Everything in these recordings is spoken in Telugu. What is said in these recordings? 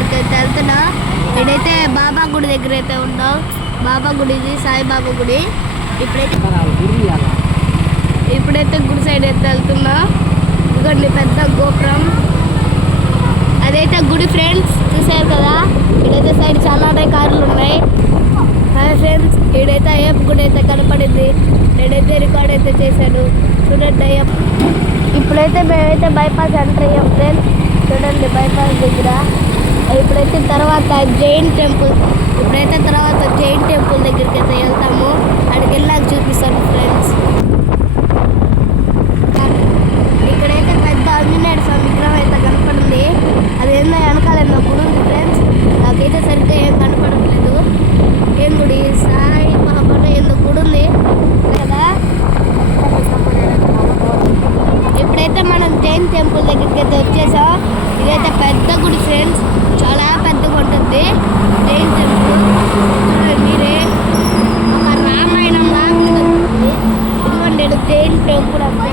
దగ్గరికి అయితే వెళ్తున్నా. ఇక్కడైతే బాబా గుడి దగ్గర అయితే ఉన్నాం. బాబా గుడి ఇది, సాయిబాబా గుడి. ఇప్పుడైతే గుడి సైడ్ అయితే వెళ్తున్నా. ఇదిగోండి పెద్ద గోపురం, అదైతే గుడి ఫ్రెండ్స్, చూసారు కదా. ఇక్కడైతే సైడ్ చాలా కార్లు ఉన్నాయి. హాయ్ ఫ్రెండ్స్, ఇక్కడైతే అయ్యప్ప గుడి అయితే కనపడింది. నేనైతే రికార్డ్ అయితే చేశాను, చూడండి అయ్యప్ప. ఇప్పుడైతే మేమైతే బైపాస్ ఎంటర్ అయ్యాం ఫ్రెండ్స్, చూడండి బైపాస్ దగ్గర. ఇప్పుడైతే తర్వాత జైన్ టెంపుల్ దగ్గరికి అయితే వెళ్తాము. అక్కడికి వెళ్ళాక చూపిస్తాను ఫ్రెండ్స్. ఇక్కడైతే పెద్ద ఆంజనేయుడు స్వామి విగ్రహం అయితే కనపడింది. అది ఏందో వెనకాల గుడి ఉంది ఫ్రెండ్స్, నాకైతే సరిగ్గా ఏం కనపడట్లేదు. ఏం గుడి? సాయి బాబాలో ఏందో గుడి ఉంది కదా. ఇప్పుడైతే మనం జైన్ టెంపుల్ దగ్గరికి అయితే వచ్చేసాం. ఇదైతే పెద్ద గుడి ఫ్రెండ్స్, చాలా పెద్దగా ఉంటుంది జైన్ టెంపుల్. చూడండి మీరే, ఒక రామాయణం లాగా ఉంటుంది. ఇదిగోండి జైన్ టెంపుల్ అంటే.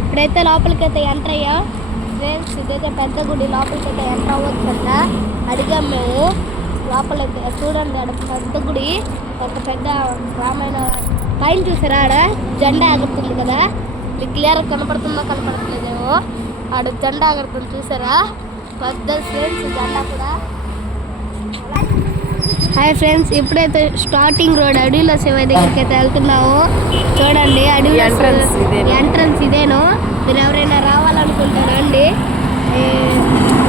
ఇప్పుడైతే లోపలికైతే ఎంటర్ అయ్యాం ఫ్రెండ్స్. ఇదైతే పెద్ద గుడి, లోపలికైతే ఎంటర్ అవ్వచ్చు కదా. అడిగాం మేము లోపలికి. చూడండి ఆడ పెద్ద గుడి, ఒక పెద్ద రామాయణ పైన చూసారా, ఆడ జెండా ఎగురుతుంది కదా. మీకు క్లియర్ కనపడుతుందో కనపడట్లేదేమో, ఆడ జెండా ఎగురుతుంది చూసారా, పెద్ద ఫ్రెండ్స్ జెండా కూడా. హాయ్ ఫ్రెండ్స్, ఇప్పుడైతే స్టార్టింగ్ రోడ్ అడవిలో శివ దగ్గరికి అయితే వెళ్తున్నాము. చూడండి అడవిలో ఎంట్రన్స్ ఇదేను. మీరు ఎవరైనా రావాలనుకుంటారండి,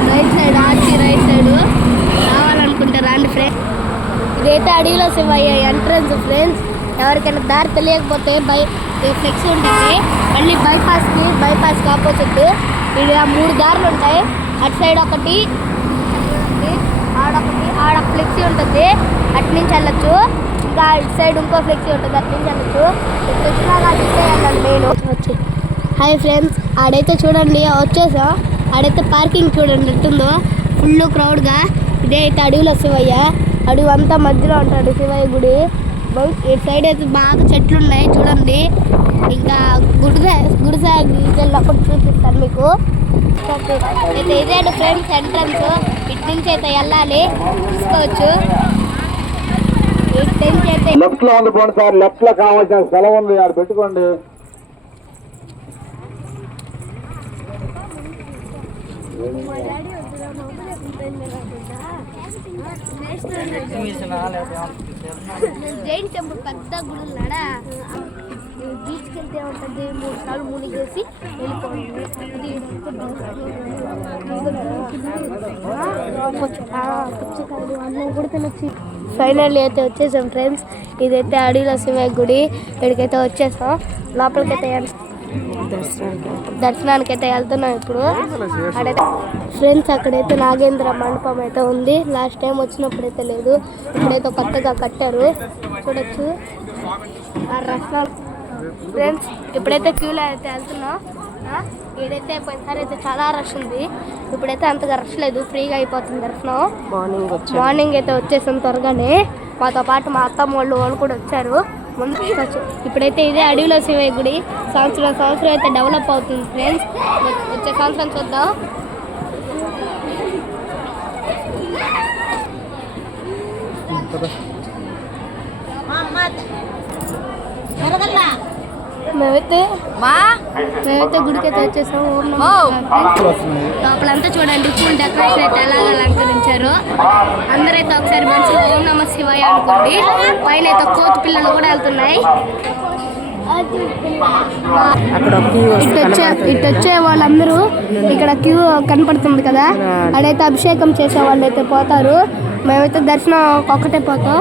రైట్ సైడ్ రైట్ సైడ్ రావాలనుకుంటారా అండి ఫ్రెండ్స్. ఇదైతే అడవిలో శివ ఎంట్రన్స్ ఫ్రెండ్స్. ఎవరికైనా దారి తెలియకపోతే ఫ్లెక్స్ ఉంటుంది. మళ్ళీ బైపాస్కి ఆపోజిట్ ఇది 3 దారులు ఉంటాయి. అటు సైడ్ ఒకటి, ఆడ ఫ్లెక్సీ ఉంటుంది, అటు నుంచి వెళ్ళచ్చు. ఇంకా ఇటు సైడ్ ఇంకో ఫ్లెక్సీ ఉంటుంది, అటు నుంచి వెళ్ళచ్చు. ఇటు వచ్చినా కానీ ఇటే వెళ్ళాలి మెయిన్ వచ్చి. హాయ్ ఫ్రెండ్స్, ఆడైతే చూడండి వచ్చేసాం. ఆడైతే పార్కింగ్ చూడండి ఎట్టుందో, ఫుల్ క్రౌడ్గా. ఇదే అయితే అడవిలో శివయ్య, అడవి అంతా మధ్యలో ఉంటాడు శివయ్య గుడి. ఇటు సైడ్ అయితే బాగా చెట్లు ఉన్నాయి చూడండి. ఇంకా గుడి వెళ్ళినప్పుడు చూపిస్తాను మీకు. అయితే ఇదే ఫ్రెండ్స్ ఎంట్రన్స్. ఇటు నుంచి అయితే వెళ్ళాలి, చూసుకోవచ్చు. లెఫ్ట్ లో ఉంది పోండి సార్, లెఫ్ట్ లో కావాల్సిన స్థలం ఉంది, ఆడ పెట్టుకోండి. జైన్ టెంపుల్ పెద్ద గుడి ఉన్నాడా. బీచ్కి వెళ్తే ఉంటుంది, 3 సార్లు మునిగేసి వెళ్ళిపోయింది. అన్నం కూడా తినొచ్చి ఫైనల్లీ అయితే వచ్చేసాం ఫ్రెండ్స్. ఇదైతే అడవిలో శివయ్య గుడి. ఇక్కడికైతే వచ్చేసాం. లోపలికైతే దర్శనానికి అయితే వెళ్తున్నాం ఇప్పుడు. అక్కడైతే ఫ్రెండ్స్ అక్కడైతే నాగేంద్ర మండపం అయితే ఉంది. లాస్ట్ టైం వచ్చినప్పుడైతే లేదు, ఇప్పుడైతే కొత్తగా కట్టారు, చూడొచ్చు. రత్నాలు ఫ్రెండ్స్, ఇప్పుడైతే క్యూలో అయితే వెళ్తున్నాం. ఏదైతే పోయినసారి అయితే చాలా రష్ ఉంది, ఇప్పుడైతే అంతగా రష్ లేదు, ఫ్రీగా అయిపోతుంది దర్శనం. మార్నింగ్ అయితే వచ్చేసాం త్వరగానే. మాతో పాటు మా అత్తమ్మ వాళ్ళు కూడా వచ్చారు ముందు. ఇప్పుడైతే ఇదే అడవిలో శివయ్య గుడి. సంవత్సరం అయితే డెవలప్ అవుతుంది ఫ్రెండ్స్. వచ్చే సంవత్సరం చూద్దాం. మేమైతే గుడికి అయితే వచ్చేసాం. లోపలంతా చూడండి, ఫుల్ డెకరేషన్ అయితే ఎలాగ అలంకరించారు. అందరైతే ఒకసారి మంచిగా ఓం నమ శివాయ అనుకోండి. పైన అయితే కోతి పిల్లలు కూడా వెళ్తున్నాయి. ఇటు వచ్చే వాళ్ళందరూ ఇక్కడ క్యూ కనపడుతుంది కదా, అడైతే అభిషేకం చేసే వాళ్ళు అయితే పోతారు. మేమైతే దర్శనం ఒక్కటే పోతాం.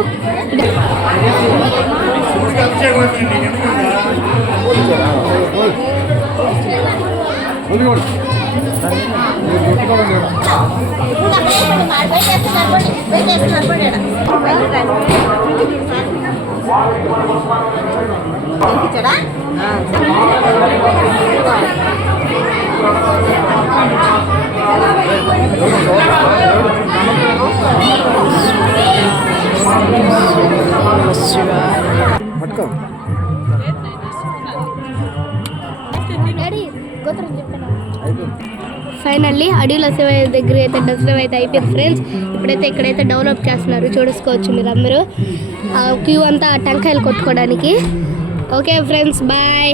ఫైనల్లీ అడవిలో శివ దగ్గర అయితే దర్శనం అయితే అయిపోయింది ఫ్రెండ్స్. ఇప్పుడైతే ఇక్కడైతే డెవలప్ చేస్తున్నారు, చూసుకోవచ్చు మీరు అందరూ. క్యూ అంతా టెంకాయలు కొట్టుకోవడానికి. Okay friends, bye.